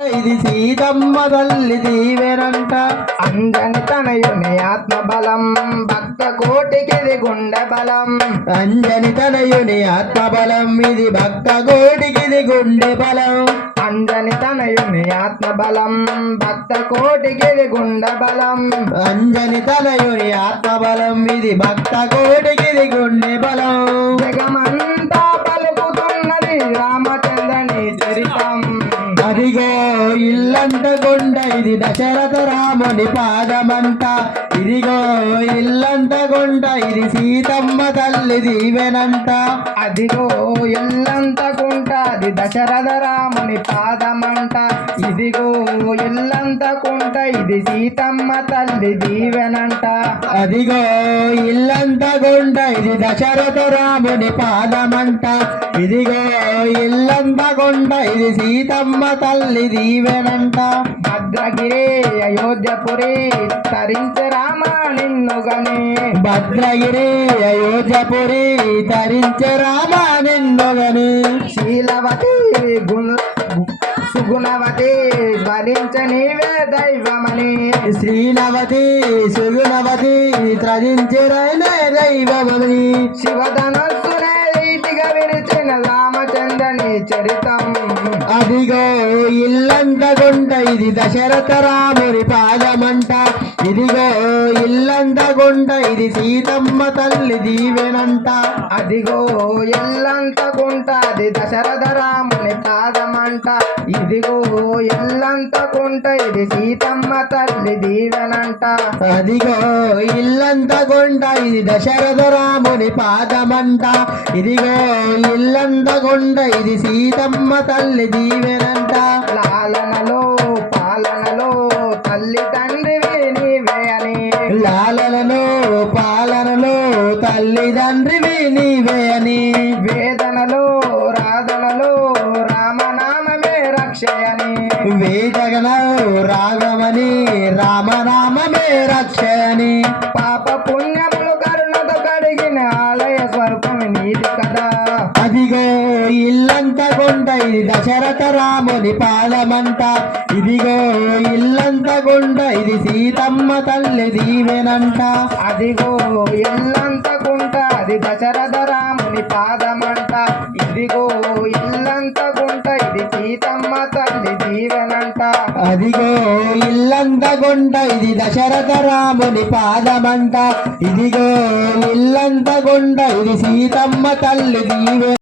ఇది సీతమ్మ తల్లి దీవెనంట. అంజని తనయుని ఆత్మబలం భక్త కోటికిది గుండె బలం. అంజని తనయుని ఆత్మబలం ఇది భక్త కోటికిది గుండె బలం. అంజని తనయుని ఆత్మబలం భక్త కోటికిది గుండె బలం. అంజని తనయుని ఆత్మబలం ఇది భక్త కోటికిది గుండె బలం. జగమంతా పలుకుతున్నది రామచంద్రని చరితం. అదిగో ఇల్లంత కొండ ఇది దశరథ రాముని పాదమంట. ఇదిగో ఇల్లంత కొండ ఇది సీతమ్మ తల్లి దీవెనంట. అదిగో ఇల్లంత కుంట అది దశరథ రాముని పాదమంట. ఇదిగో ఇల్లంత కుంట ఇది సీతమ్మ తల్లి దీవెనంట. అదిగో ఇల్లంత కొండ ఇది దశరథ రాముని పాదమంట. ఇదిగో ఇల్లంత కొండ ఇది సీతమ్మ తల్లి దీవెనంట. భద్రగిరి అయోధ్యపురి తరించి రామ నిన్నుగని. భద్రగిరి అయోధ్యపురి తరించి రామ నిన్నుగని. శీలవతి సుగుణవతి స్మరించ నీవే దైవమని. శ్రీనవతి సుగుణవతి త్రజించిరైనే దైవమని. శివధనస్సునే రీతిగా విరిచిన రామచంద్రని చరితం. అదిగో ఇల్లంత కొండ ఇది దశరథ రాముని పాదమంట. ఇదిగో ఇల్లంత కొండ ఇది సీతమ్మ తల్లి దీవెనంట. అదిగో ఇల్లంత కుంట అది దశరథ రాముని పాదమంట. ఇదిగో ఇల్లంత కుంట ఇది సీతమ్మ తల్లి దీవెనంట. అదిగో ఇల్లంత కొండ ఇది దశరథ రాముని పాదమంట. ఇదిగో ఇల్లంత కొండ ఇది సీతమ్మ తల్లి దీవెనంట. లాలనలో పాలనలో తల్లి తండ్రివి నీవే అని. లాలనలో పాలనలో తల్లిదండ్రివి నీవే అని. వేదనలో రాధనలో రామనామమే రక్షయని. వేదనలో రాగమని రామనామమే రక్షయని. పాప పుణ్యములు కరుణతో కడిగిన ఆలయ స్వరూపం నీది కదా. అదిగో ఇల్లంత కొండ ఇది దశరథ రాముని పాదమంట. ఇదిగో ఇల్లంత కొండ ఇది సీతమ్మ తల్లి దీవెనంట. అదిగో ఇల్లంత కుంట అది దశరథ రాముని పాదమంట. ఇదిగో ఇల్లంత కుంట ఇది సీతమ్మ తల్లి దీవెనంట. అదిగో ఇల్లంత కొండ ఇది దశరథ రాముని పాదమంట. ఇదిగో ఇల్లంత కొండ ఇది సీతమ్మ తల్లి దీవె